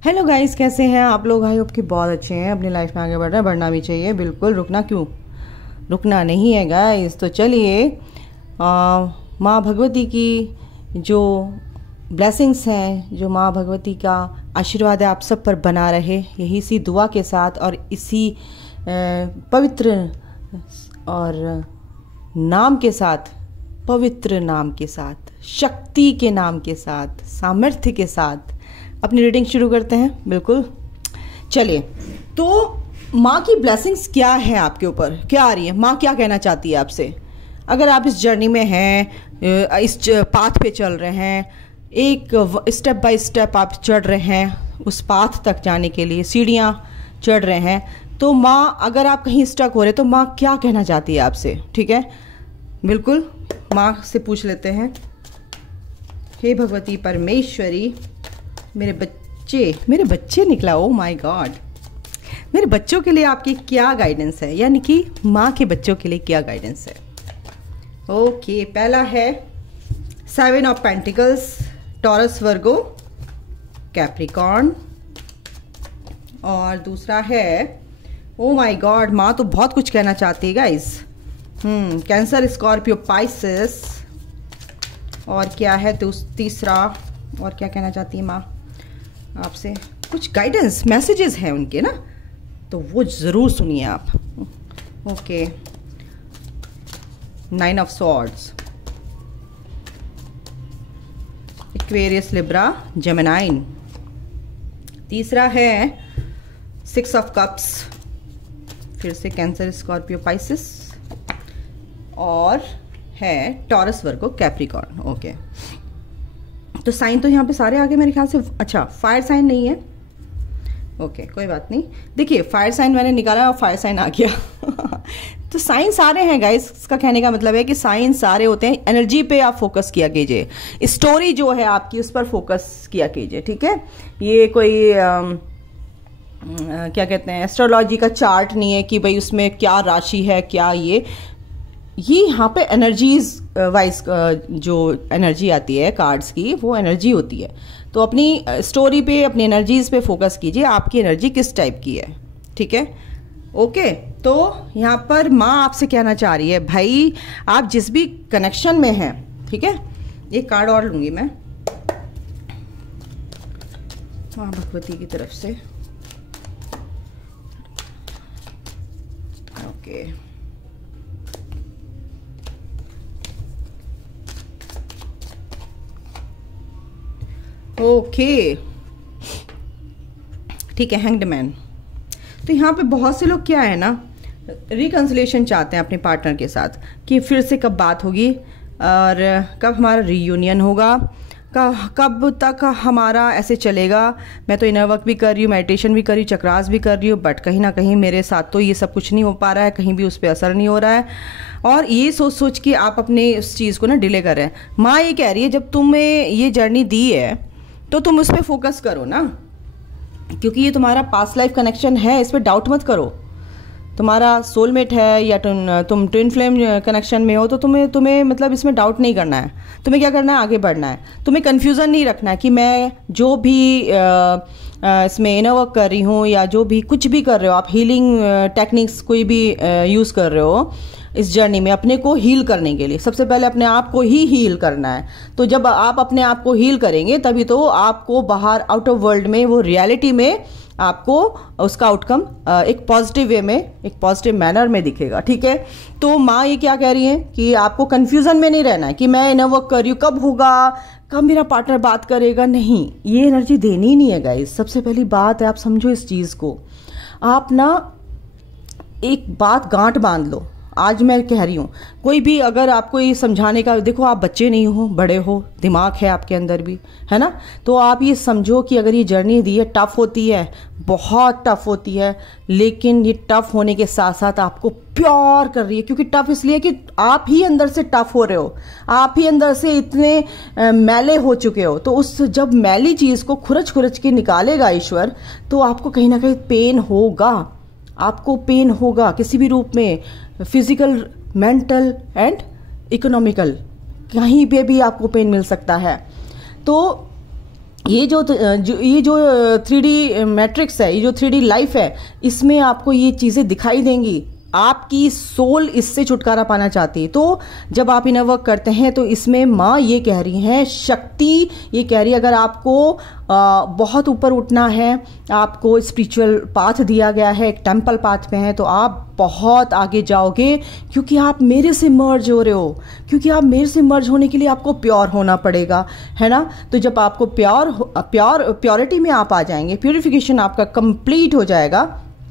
Hello guys, कैसे हैं आप लोग? आई होप कि बहुत अच्छे हैं, अपनी लाइफ में आगे बढ़ रहे हैं। बढ़ना भी चाहिए बिल्कुल। रुकना क्यों? रुकना नहीं है गाइस। तो चलिए, माँ भगवती की जो ब्लेसिंग्स हैं, जो माँ भगवती का आशीर्वाद है आप सब पर बना रहे, यही इसी दुआ के साथ और इसी पवित्र और नाम के साथ, पवित्र नाम के साथ, शक्ति के नाम के साथ, सामर्थ्य के साथ अपनी रीडिंग शुरू करते हैं। बिल्कुल, चलिए। तो माँ की ब्लेसिंग्स क्या है आपके ऊपर, क्या आ रही है? माँ क्या कहना चाहती है आपसे? अगर आप इस जर्नी में हैं, इस पाथ पे चल रहे हैं, एक स्टेप बाय स्टेप आप चढ़ रहे हैं, उस पाथ तक जाने के लिए सीढ़ियाँ चढ़ रहे हैं, तो माँ, अगर आप कहीं स्टक हो रहे तो माँ क्या कहना चाहती है आपसे? ठीक है, बिल्कुल माँ से पूछ लेते हैं। हे भगवती परमेश्वरी, मेरे बच्चे निकला, ओ माय गॉड, मेरे बच्चों के लिए आपकी क्या गाइडेंस है, यानी कि माँ के बच्चों के लिए क्या गाइडेंस है? ओके, पहला है 7 of pentacles, taurus, Virgo, Capricorn. और दूसरा है, ओ माय गॉड, माँ तो बहुत कुछ कहना चाहती है गाइस। Cancer, Scorpio, Pisces. और क्या है तीसरा? और क्या कहना चाहती है माँ आपसे? कुछ गाइडेंस मैसेजेस हैं उनके ना, तो वो ज़रूर सुनिए आप। Okay, 9 of swords, Aquarius, Libra, Gemini. तीसरा है 6 ऑफ कप्स, फिर से कैंसर, स्कॉर्पियो, पाइसेस। और है टॉरस, वर्गो, कैप्रिकॉर्न। ओके, तो साइन तो यहाँ पे सारे आगे मेरे ख्याल से। अच्छा, फायर साइन नहीं है। ओके, कोई बात नहीं। देखिए, फायर साइन मैंने निकाला और फायर साइन आ गया तो साइन सारे हैं गाइस। इसका कहने का मतलब है कि साइन सारे होते हैं। एनर्जी पे आप फोकस किया कीजिए, स्टोरी जो है आपकी उस पर फोकस किया कीजिए। ठीक है, ये कोई क्या कहते हैं, एस्ट्रोलॉजी का चार्ट नहीं है कि भाई उसमें क्या राशि है, क्या ये यहाँ पे एनर्जीज वाइज जो एनर्जी आती है कार्ड्स की, वो एनर्जी होती है। तो अपनी स्टोरी पे, अपनी एनर्जीज पे फोकस कीजिए, आपकी एनर्जी किस टाइप की है। ठीक है, ओके। तो यहाँ पर माँ आपसे कहना चाह रही है, भाई आप जिस भी कनेक्शन में हैं, ठीक है, एक कार्ड और लूंगी मैं माँ भगवती की तरफ से। ओके, ओके, ठीक है, हैंग्ड मैन। तो यहाँ पे बहुत से लोग क्या है ना, रिकंसिलेशन चाहते हैं अपने पार्टनर के साथ, कि फिर से कब बात होगी और कब हमारा रीयूनियन होगा, कब तक हमारा ऐसे चलेगा। मैं तो इनर वर्क भी कर रही हूँ, मेडिटेशन भी कर रही हूँ, चक्रास भी कर रही हूँ, बट कहीं ना कहीं मेरे साथ तो ये सब कुछ नहीं हो पा रहा है, कहीं भी उस पर असर नहीं हो रहा है। और ये सोच सोच के आप अपने उस चीज़ को ना डिले कर रहे हैं। माँ ये कह रही है, जब तुम्हें ये जर्नी दी है तो तुम उस पर फोकस करो ना, क्योंकि ये तुम्हारा पास्ट लाइफ कनेक्शन है, इस पर डाउट मत करो। तुम्हारा सोलमेट है या तुम ट्विन फ्लेम कनेक्शन में हो, तो तुम्हें मतलब इसमें डाउट नहीं करना है। तुम्हें क्या करना है? आगे बढ़ना है। तुम्हें कन्फ्यूज़न नहीं रखना है कि मैं जो भी इसमें इनर वर्क कर रही हूँ या जो भी कुछ भी कर रहे हो आप, हीलिंग टेक्निक्स कोई भी यूज़ कर रहे हो इस जर्नी में अपने को हील करने के लिए, सबसे पहले अपने आप को ही हील करना है। तो जब आप अपने आप को हील करेंगे तभी तो आपको बाहर आउट ऑफ वर्ल्ड में, वो रियलिटी में आपको उसका आउटकम एक पॉजिटिव वे में, एक पॉजिटिव मैनर में दिखेगा। ठीक है, तो माँ ये क्या कह रही है कि आपको कंफ्यूजन में नहीं रहना है कि मैं इनर वर्क कर रही हूँ, कब होगा, कब मेरा पार्टनर बात करेगा। नहीं, ये एनर्जी देनी ही नहीं है गाइस। सबसे पहली बात है, आप समझो इस चीज़ को। आप ना एक बात गांठ बांध लो। आज मैं कह रही हूँ, कोई भी अगर आपको ये समझाने का, देखो आप बच्चे नहीं हो, बड़े हो, दिमाग है आपके अंदर भी, है ना। तो आप ये समझो कि अगर ये जर्नी दी है, टफ होती है, बहुत टफ होती है, लेकिन ये टफ होने के साथ साथ आपको प्योर कर रही है। क्योंकि टफ इसलिए कि आप ही अंदर से टफ हो रहे हो, आप ही अंदर से इतने मैले हो चुके हो। तो उस जब मैली चीज़ को खुरच खुरच के निकालेगा ईश्वर, तो आपको कहीं ना कहीं पेन होगा, आपको पेन होगा किसी भी रूप में, फिजिकल, मेंटल एंड इकोनॉमिकल, कहीं पे भी आपको पेन मिल सकता है। तो ये जो 3D मैट्रिक्स है, ये जो 3D लाइफ है, इसमें आपको ये चीज़ें दिखाई देंगी। आपकी सोल इससे छुटकारा पाना चाहती है। तो जब आप इनर वर्क करते हैं तो इसमें माँ ये कह रही हैं, शक्ति ये कह रही है, अगर आपको बहुत ऊपर उठना है, आपको स्पिरिचुअल पाथ दिया गया है, एक टेम्पल पाथ में है, तो आप बहुत आगे जाओगे, क्योंकि आप मेरे से मर्ज हो रहे हो। क्योंकि आप मेरे से मर्ज होने के लिए आपको प्योर होना पड़ेगा, है ना। तो जब आपको प्योरिटी में आप आ जाएंगे, प्योरिफिकेशन आपका कंप्लीट हो जाएगा,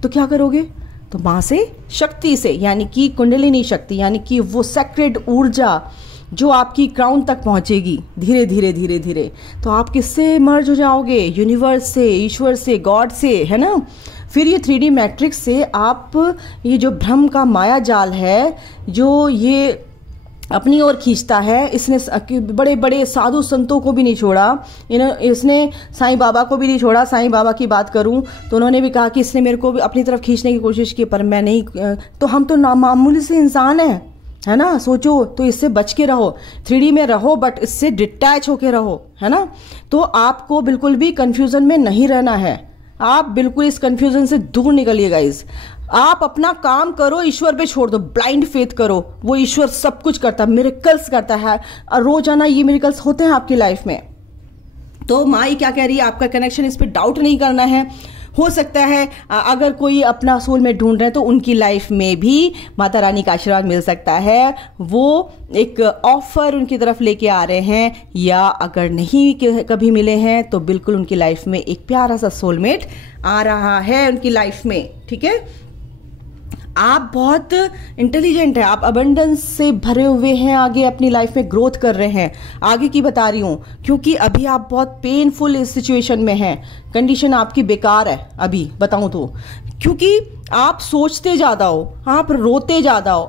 तो क्या करोगे? तो माँ से, शक्ति से, यानी कि कुंडलिनी शक्ति, यानी कि वो सेक्रेड ऊर्जा जो आपकी क्राउन तक पहुंचेगी धीरे धीरे धीरे धीरे। तो आप किससे मर्ज हो जाओगे? यूनिवर्स से, ईश्वर से, गॉड से, है ना। फिर ये 3D मैट्रिक्स से आप ये जो भ्रम का माया जाल है, जो ये अपनी ओर खींचता है, इसने बड़े बड़े साधु संतों को भी नहीं छोड़ा, इसने साईं बाबा को भी नहीं छोड़ा। साईं बाबा की बात करूं तो उन्होंने भी कहा कि इसने मेरे को भी अपनी तरफ खींचने की कोशिश की, पर मैं नहीं। तो हम तो मामूली से इंसान हैं, है ना। सोचो, तो इससे बच के रहो, 3D में रहो, बट इससे डिटैच होके रहो, है ना। तो आपको बिल्कुल भी कंफ्यूजन में नहीं रहना है। आप बिल्कुल इस कंफ्यूजन से दूर निकलिए गाइज। आप अपना काम करो, ईश्वर पे छोड़ दो, ब्लाइंड फेथ करो। वो ईश्वर सब कुछ करता है, मिरेकल्स करता है, और रोजाना ये मिरेकल्स होते हैं आपकी लाइफ में। तो माँ ये क्या कह रही है, आपका कनेक्शन, इस पे डाउट नहीं करना है। हो सकता है अगर कोई अपना सोलमेट ढूंढ रहे हैं तो उनकी लाइफ में भी माता रानी का आशीर्वाद मिल सकता है। वो एक ऑफर उनकी तरफ लेके आ रहे हैं, या अगर नहीं कभी मिले हैं तो बिल्कुल उनकी लाइफ में एक प्यारा सा सोलमेट आ रहा है उनकी लाइफ में, ठीक है। आप बहुत इंटेलिजेंट हैं, आप अबंडेंस से भरे हुए हैं, आगे अपनी लाइफ में ग्रोथ कर रहे हैं। आगे की बता रही हूं, क्योंकि अभी आप बहुत पेनफुल सिचुएशन में हैं, कंडीशन आपकी बेकार है अभी, बताऊं तो। क्योंकि आप सोचते ज्यादा हो, आप रोते ज्यादा हो,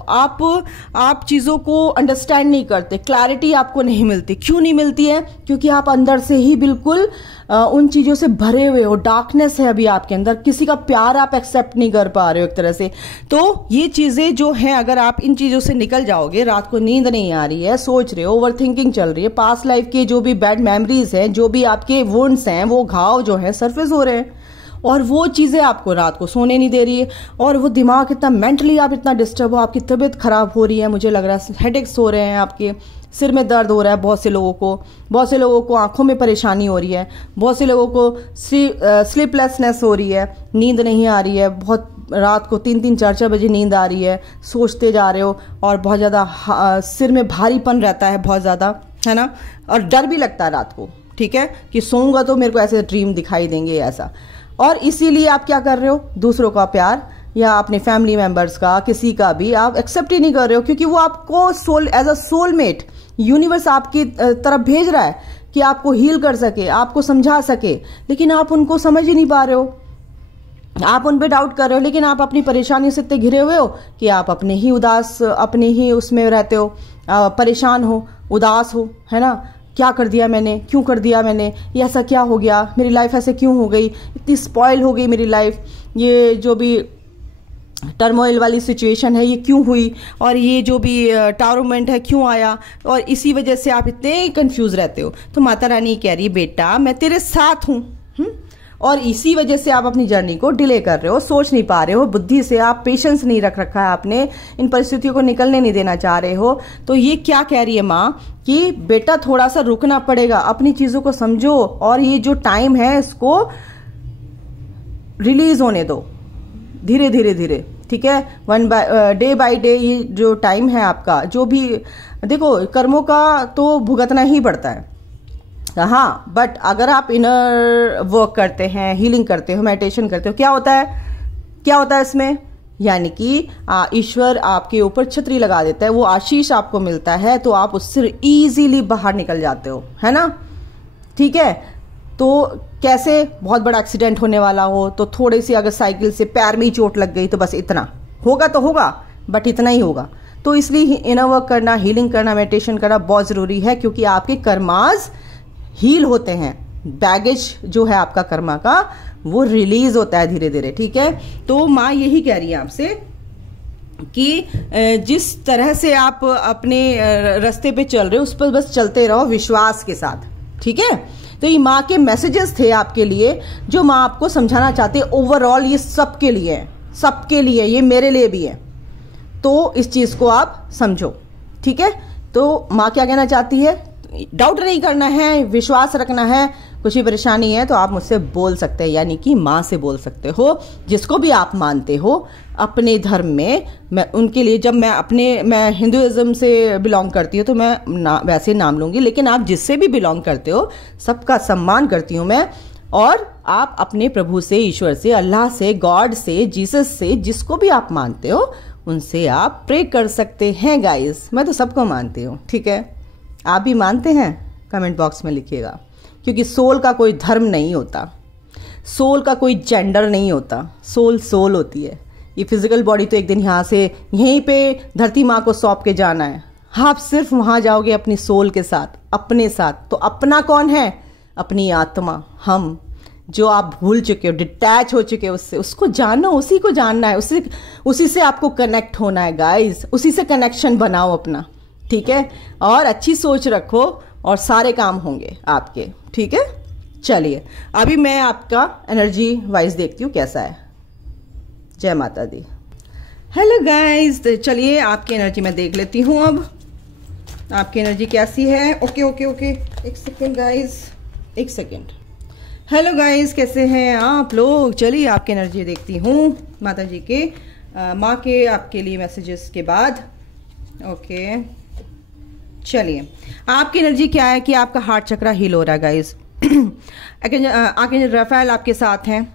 आप चीजों को अंडरस्टैंड नहीं करते, क्लैरिटी आपको नहीं मिलती। क्यों नहीं मिलती है? क्योंकि आप अंदर से ही बिल्कुल उन चीजों से भरे हुए हो, डार्कनेस है अभी आपके अंदर, किसी का प्यार आप एक्सेप्ट नहीं कर पा रहे हो एक तरह से। तो ये चीजें जो हैं, अगर आप इन चीजों से निकल जाओगे, रात को नींद नहीं आ रही है, सोच रहे हो, ओवर थिंकिंग चल रही है, पास्ट लाइफ के जो भी बैड मेमोरीज हैं, जो भी आपके वुंड्स हैं, वो घाव जो है सरफेस हो रहे हैं, और वो चीज़ें आपको रात को सोने नहीं दे रही है। और वो दिमाग इतना, मेंटली आप इतना डिस्टर्ब हो, आपकी तबीयत खराब हो रही है, मुझे लग रहा है हेडेक्स हो रहे हैं, आपके सिर में दर्द हो रहा है बहुत से लोगों को आंखों में परेशानी हो रही है, बहुत से लोगों को स्लीपलेसनेस हो रही है, नींद नहीं आ रही है, बहुत रात को 3-3, 4-4 बजे नींद आ रही है, सोचते जा रहे हो, और बहुत ज़्यादा सिर में भारीपन रहता है, बहुत ज़्यादा, है ना। और डर भी लगता है रात को, ठीक है, कि सोऊंगा तो मेरे को ऐसे ड्रीम दिखाई देंगे, ऐसा। और इसीलिए आप क्या कर रहे हो, दूसरों का प्यार या अपने फैमिली मेंबर्स का, किसी का भी आप एक्सेप्ट ही नहीं कर रहे हो, क्योंकि वो आपको एज अ सोलमेट यूनिवर्स आपकी तरफ भेज रहा है कि आपको हील कर सके, आपको समझा सके, लेकिन आप उनको समझ ही नहीं पा रहे हो, आप उन पे डाउट कर रहे हो। लेकिन आप अपनी परेशानियों से इतने घिरे हुए हो कि आप अपने ही उदास, अपने ही उसमें रहते हो, परेशान हो, उदास हो, है ना। क्या कर दिया मैंने, क्यों कर दिया मैंने, ये ऐसा क्या हो गया, मेरी लाइफ ऐसे क्यों हो गई, इतनी स्पॉइल हो गई मेरी लाइफ, ये जो भी टर्मोइल वाली सिचुएशन है ये क्यों हुई, और ये जो भी टावरमेंट है क्यों आया, और इसी वजह से आप इतने कंफ्यूज रहते हो। तो माता रानी कह रही है, बेटा मैं तेरे साथ हूँ, और इसी वजह से आप अपनी जर्नी को डिले कर रहे हो, सोच नहीं पा रहे हो, बुद्धि से आप पेशेंस नहीं रख रखा है आपने, इन परिस्थितियों को निकलने नहीं देना चाह रहे हो। तो ये क्या कह रही है माँ कि बेटा थोड़ा सा रुकना पड़ेगा, अपनी चीजों को समझो, और ये जो टाइम है इसको रिलीज होने दो धीरे धीरे धीरे, ठीक है। डे बाय डे ये जो टाइम है आपका, जो भी देखो, कर्मों का तो भुगतना ही पड़ता है, हाँ, बट अगर आप इनर वर्क करते हैं, हीलिंग करते हो, मेडिटेशन करते हो, क्या होता है इसमें, यानी कि ईश्वर आपके ऊपर छतरी लगा देता है, वो आशीष आपको मिलता है, तो आप उससे इजीली बाहर निकल जाते हो, है ना, ठीक है। तो कैसे, बहुत बड़ा एक्सीडेंट होने वाला हो तो थोड़ी सी अगर साइकिल से पैर में ही चोट लग गई तो बस इतना होगा, तो होगा, बट इतना ही होगा। तो इसलिए इनर वर्क करना, हीलिंग करना, मेडिटेशन करना बहुत जरूरी है, क्योंकि आपके कर्मास हील होते हैं, बैगेज जो है आपका कर्मा का वो रिलीज होता है धीरे धीरे, ठीक है। तो माँ यही कह रही है आपसे कि जिस तरह से आप अपने रास्ते पे चल रहे हो उस पर बस चलते रहो विश्वास के साथ, ठीक है। तो ये माँ के मैसेजेस थे आपके लिए, जो माँ आपको समझाना चाहते हैं। ओवरऑल ये सबके लिए है, सबके लिए, ये मेरे लिए भी है। तो इस चीज़ को आप समझो, ठीक है। तो माँ क्या कहना चाहती है, डाउट नहीं करना है, विश्वास रखना है। कुछ भी परेशानी है तो आप मुझसे बोल सकते हैं, यानी कि माँ से बोल सकते हो, जिसको भी आप मानते हो अपने धर्म में। मैं उनके लिए, जब मैं हिंदुइज्म से बिलोंग करती हूँ तो मैं वैसे नाम लूँगी, लेकिन आप जिससे भी बिलोंग करते हो सबका सम्मान करती हूँ मैं। और आप अपने प्रभु से, ईश्वर से, अल्लाह से, गॉड से, जीसस से, जिसको भी आप मानते हो उनसे आप प्रे कर सकते हैं गाइस। मैं तो सबको मानती हूँ, ठीक है। आप भी मानते हैं? कमेंट बॉक्स में लिखिएगा, क्योंकि सोल का कोई धर्म नहीं होता, सोल का कोई जेंडर नहीं होता, सोल सोल होती है। ये फिजिकल बॉडी तो एक दिन यहाँ से यहीं पे धरती माँ को सौंप के जाना है। आप सिर्फ वहाँ जाओगे अपनी सोल के साथ, अपने साथ। तो अपना कौन है? अपनी आत्मा, हम, जो आप भूल चुके हो, डिटैच हो चुके हो उससे, उसको जानो, उसी को जानना है, उसी से आपको कनेक्ट होना है गाइस। उसी से कनेक्शन बनाओ अपना, ठीक है। और अच्छी सोच रखो और सारे काम होंगे आपके, ठीक है। चलिए अभी मैं आपका एनर्जी वाइज देखती हूँ कैसा है। जय माता दी। हेलो गाइस, तो चलिए आपकी एनर्जी मैं देख लेती हूँ। अब आपकी एनर्जी कैसी है? ओके ओके ओके, एक सेकेंड गाइस, एक सेकेंड। हेलो गाइस, कैसे हैं आप लोग? चलिए आपकी एनर्जी देखती हूँ माता जी के, माँ के आपके लिए मैसेजेस के बाद। ओके चलिए, आपकी एनर्जी क्या है कि आपका हार्ट चक्रा हील हो रहा है गाइस। आर्कएंजल राफेल आपके साथ हैं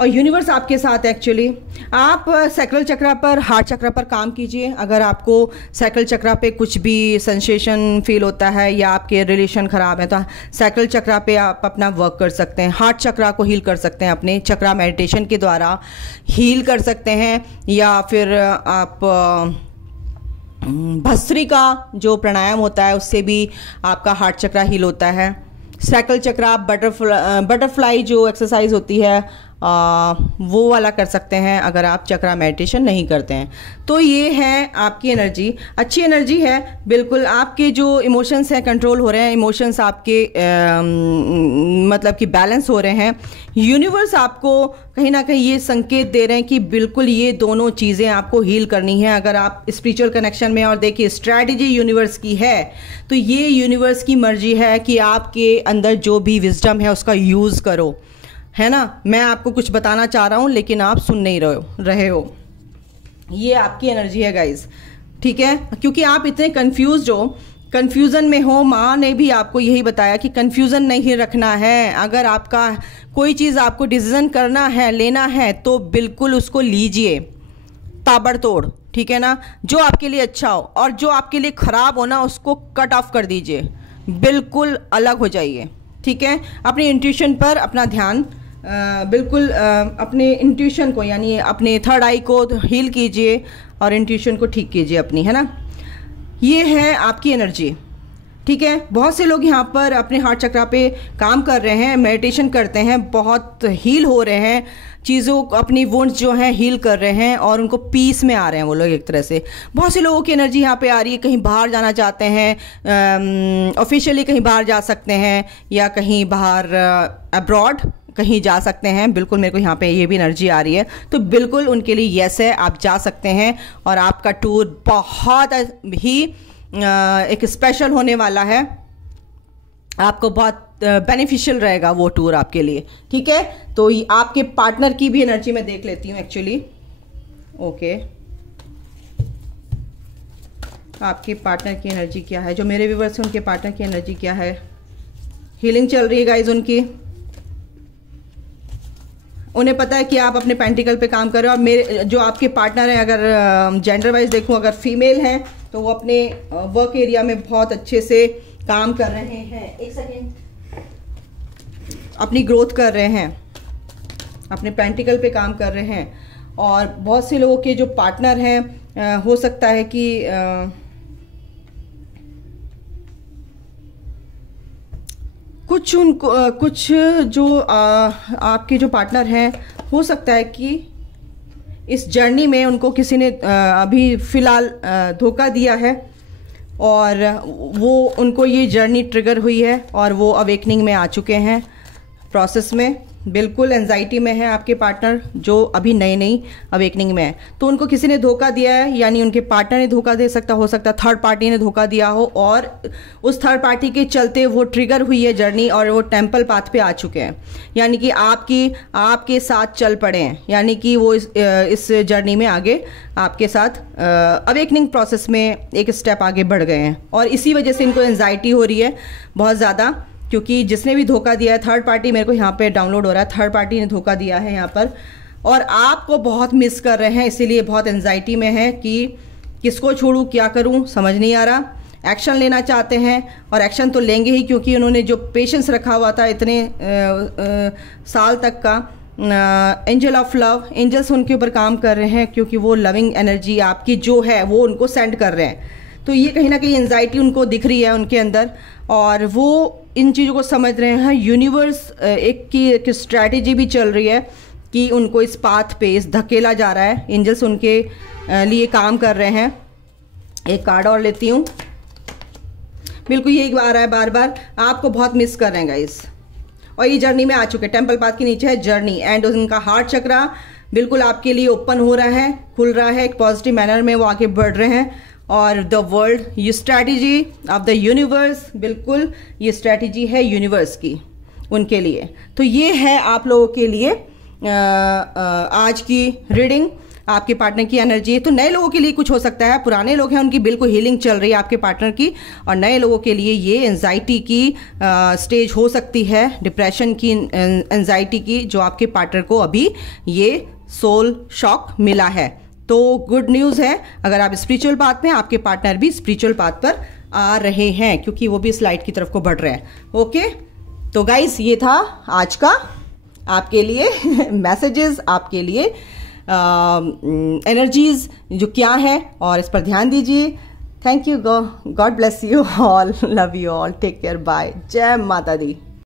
और यूनिवर्स आपके साथ। एक्चुअली आप सैक्रल चक्रा पर, हार्ट चक्रा पर काम कीजिए। अगर आपको सैक्रल चक्रा पे कुछ भी सेंसेशन फील होता है या आपके रिलेशन ख़राब है तो सैक्रल चक्रा पे आप अपना वर्क कर सकते हैं। हार्ट चक्रा को हील कर सकते हैं, अपने चक्रा मेडिटेशन के द्वारा हील कर सकते हैं। या फिर आप भस्त्रिका जो प्राणायाम होता है उससे भी आपका हार्ट चक्रा हील होता है। सैक्रल चक्रा, बटरफ्लाई जो एक्सरसाइज होती है वो वाला कर सकते हैं अगर आप चक्रा मेडिटेशन नहीं करते हैं। तो ये है आपकी एनर्जी, अच्छी एनर्जी है बिल्कुल। आपके जो इमोशंस हैं कंट्रोल हो रहे हैं, इमोशंस आपके मतलब कि बैलेंस हो रहे हैं। यूनिवर्स आपको कहीं ना कहीं ये संकेत दे रहे हैं कि बिल्कुल ये दोनों चीज़ें आपको हील करनी है। अगर आप स्पिरिचुअल कनेक्शन में, और देखिए स्ट्रैटेजी यूनिवर्स की है, तो ये यूनिवर्स की मर्जी है कि आपके अंदर जो भी विजडम है उसका यूज़ करो, है ना। मैं आपको कुछ बताना चाह रहा हूँ लेकिन आप सुन नहीं रहे हो। ये आपकी एनर्जी है गाइज, ठीक है। क्योंकि आप इतने कंफ्यूजन में हो। माँ ने भी आपको यही बताया कि कंफ्यूजन नहीं रखना है। अगर आपका कोई चीज़ आपको डिसीजन करना है, लेना है, तो बिल्कुल उसको लीजिए ताबड़तोड़, ठीक है ना। जो आपके लिए अच्छा हो और जो आपके लिए ख़राब हो ना, उसको कट ऑफ कर दीजिए, बिल्कुल अलग हो जाइए, ठीक है। अपनी इंट्यूशन पर अपना ध्यान, बिल्कुल अपने इंट्यूशन को, यानी अपने थर्ड आई को हील कीजिए और इंट्यूशन को ठीक कीजिए अपनी, है ना। ये है आपकी एनर्जी, ठीक है। बहुत से लोग यहाँ पर अपने हार्ट चक्रा पे काम कर रहे हैं, मेडिटेशन करते हैं, बहुत हील हो रहे हैं, चीज़ों अपनी वुंड्स जो हैं हील कर रहे हैं और उनको पीस में आ रहे हैं वो लोग एक तरह से। बहुत से लोगों की एनर्जी यहाँ पे आ रही है, कहीं बाहर जाना चाहते हैं, ऑफिशियली कहीं बाहर जा सकते हैं या कहीं बाहर अब्रॉड कहीं जा सकते हैं। बिल्कुल मेरे को यहाँ पे ये भी एनर्जी आ रही है, तो बिल्कुल उनके लिए यस है, आप जा सकते हैं। और आपका टूर बहुत ही एक स्पेशल होने वाला है, आपको बहुत बेनिफिशियल रहेगा वो टूर आपके लिए, ठीक है। तो आपके पार्टनर की भी एनर्जी मैं देख लेती हूँ एक्चुअली। ओके, आपके पार्टनर की एनर्जी क्या है? जो मेरे व्यूअर्स हैं उनके पार्टनर की एनर्जी क्या है? हीलिंग चल रही है गाइज उनकी, उन्हें पता है कि आप अपने पेंटिकल पे काम कर रहे हो। और मेरे जो आपके पार्टनर हैं, अगर जेंडर वाइज देखूं, अगर फीमेल हैं तो वो अपने वर्क एरिया में बहुत अच्छे से काम कर रहे हैं। एक सेकेंड, अपनी ग्रोथ कर रहे हैं, अपने पेंटिकल पे काम कर रहे हैं। और बहुत से लोगों के जो पार्टनर हैं, हो सकता है कि कुछ जो आपके जो पार्टनर हैं, हो सकता है कि इस जर्नी में उनको किसी ने अभी फ़िलहाल धोखा दिया है। और वो उनको ये जर्नी ट्रिगर हुई है और वो अवेकनिंग में आ चुके हैं प्रोसेस में। बिल्कुल एंजाइटी में है आपके पार्टनर जो अभी नई नई अवेकनिंग में है। तो उनको किसी ने धोखा दिया है, यानी उनके पार्टनर ने धोखा दे सकता, हो सकता थर्ड पार्टी ने धोखा दिया हो, और उस थर्ड पार्टी के चलते वो ट्रिगर हुई है जर्नी और वो टेम्पल पाथ पे आ चुके हैं, यानी कि आपके साथ चल पड़े हैं, यानी कि वो इस जर्नी में आगे आपके साथ अवेकनिंग प्रोसेस में एक स्टेप आगे बढ़ गए हैं। और इसी वजह से इनको एंजाइटी हो रही है बहुत ज़्यादा, क्योंकि जिसने भी धोखा दिया है, थर्ड पार्टी, मेरे को यहाँ पे डाउनलोड हो रहा है, थर्ड पार्टी ने धोखा दिया है यहाँ पर, और आपको बहुत मिस कर रहे हैं, इसीलिए बहुत एंजाइटी में है कि किसको छोड़ूं, क्या करूं, समझ नहीं आ रहा। एक्शन लेना चाहते हैं और एक्शन तो लेंगे ही, क्योंकि उन्होंने जो पेशेंस रखा हुआ था इतने साल तक का, एंजल ऑफ लव, एंजल्स उनके ऊपर काम कर रहे हैं, क्योंकि वो लविंग एनर्जी आपकी जो है वो उनको सेंड कर रहे हैं। तो ये कहीं ना कहीं एंजाइटी उनको दिख रही है उनके अंदर, और वो इन चीज़ों को समझ रहे हैं। यूनिवर्स एक स्ट्रैटेजी भी चल रही है कि उनको इस पाथ पे इस धकेला जा रहा है, एंजल्स उनके लिए काम कर रहे हैं। एक कार्ड और लेती हूँ। बिल्कुल यही आ रहा है बार बार, आपको बहुत मिस कर रहे हैं गाइस, और ये जर्नी में आ चुके हैं। टेम्पल पाथ के नीचे है जर्नी, एंड उनका हार्ट चक्रा बिल्कुल आपके लिए ओपन हो रहा है, खुल रहा है, एक पॉजिटिव मैनर में वो आगे बढ़ रहे हैं। और द वर्ल्ड, ये स्ट्रैटेजी ऑफ द यूनिवर्स, बिल्कुल ये स्ट्रैटेजी है यूनिवर्स की उनके लिए। तो ये है आप लोगों के लिए आज की रीडिंग, आपके पार्टनर की एनर्जी। तो नए लोगों के लिए कुछ हो सकता है, पुराने लोग हैं उनकी बिल्कुल हीलिंग चल रही है आपके पार्टनर की, और नए लोगों के लिए ये एंजाइटी की स्टेज हो सकती है, डिप्रेशन की, एंजाइटी की, जो आपके पार्टनर को अभी ये सोल शॉक मिला है। तो गुड न्यूज़ है, अगर आप स्पिरिचुअल पाथ में, आपके पार्टनर भी स्पिरिचुअल पाथ पर आ रहे हैं, क्योंकि वो भी इस लाइट की तरफ को बढ़ रहे हैं। ओके, तो गाइस ये था आज का आपके लिए मैसेजेस, आपके लिए एनर्जीज जो क्या है, और इस पर ध्यान दीजिए। Thank you, God bless you all, love you all, take care, bye, जय माता दी।